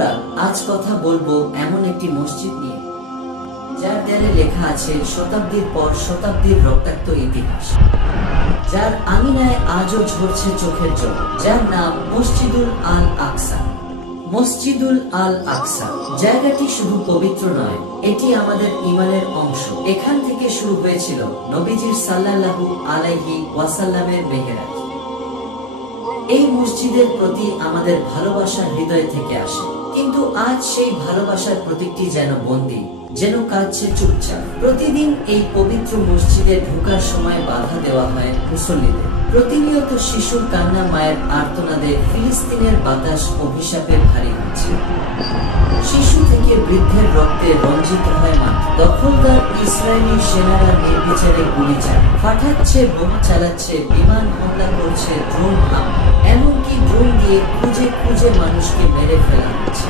বন্ধুরা, আজ কথা বলবো এমন একটি মসজিদ নিয়ে যার দেয়ালে লেখা আছে শতাব্দীর পর শতাব্দীর রক্তাক্ত ইতিহাস, যার আমিনায় আজও ঝরছে চোখের জল, যার নাম মসজিদুল আল আকসা। মসজিদুল আল আকসা জায়গাটি শুধু পবিত্র নয়, এটি আমাদের ঈমানের অংশ। এখান থেকে শুরু হয়েছিল নবীজির সাল্লাল্লাহু আলাইহি ওয়াসাল্লামের মেহেরাজ। এই মসজিদের প্রতি আমাদের ভালোবাসা হৃদয় থেকে আসে, কিন্তু আজ সেই ভালোবাসার প্রতীকটি যেন বন্দী, যেন কাঁদছে চুপচাপ। প্রতিদিন এই পবিত্র মসজিদে ঢোকার সময় বাধা দেওয়া হয় মুসল্লিদের। প্রতিনিয়ত শিশুর কান্না, মায়ের আর্তনাদে ফিলিস্তিনের বাতাস অভিশাপের ভারী হচ্ছে। শিশু থেকে বৃদ্ধের রক্তে রঞ্জিত হয় মাঠ। দখলদার ইসরায়েলি সেনারা নির্বিচারে গুলি চালায়, ফাটাচ্ছে, বোমা চালাচ্ছে, বিমান হামলা করছে, ড্রোন হামলা, এমনকি ড্রোন দিয়ে খুঁজে খুঁজে মানুষকে মেরে ফেলা হচ্ছে।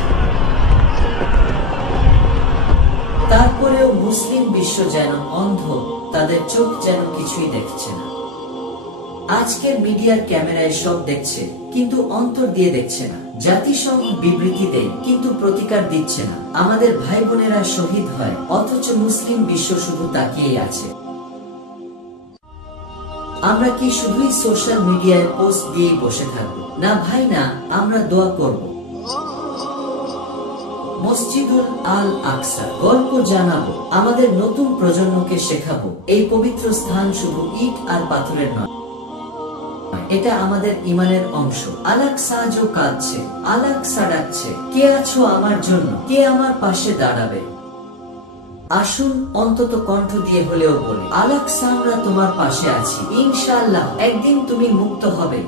তারপরেও মুসলিম বিশ্ব যেন অন্ধ, তাদের চোখ যেন কিছুই দেখছে না। আজকের মিডিয়ার ক্যামেরায় সব দেখছে, কিন্তু অন্তর দিয়ে দেখছে না। জাতিসংঘ বিবৃতি দেয়, কিন্তু প্রতিকার দিচ্ছে না। আমাদের ভাই বোনেরা শহীদ হয়, অথচ মুসলিম বিশ্ব শুধু তাকিয়ে আছে। আমরা কি শুধুই সোশ্যাল মিডিয়ায় পোস্ট দিয়ে বসে থাকবো? না ভাই না, আমরা দোয়া করব। মসজিদুল আল আকসা গল্প জানাবো, আমাদের নতুন প্রজন্মকে শেখাবো এই পবিত্র স্থান শুধু ইট আর পাথরের নয়, এটা আমাদের ঈমানের অংশ। আল আকসা আজও কাঁদছে, আল আকসা ডাকছে, কে আছো আমার জন্য, কে আমার পাশে দাঁড়াবে? আসুন অন্তত কণ্ঠ দিয়ে হলেও বলি, আল আকসা আমরা তোমার পাশে আছি, ইনশাআল্লাহ একদিন তুমি মুক্ত হবে।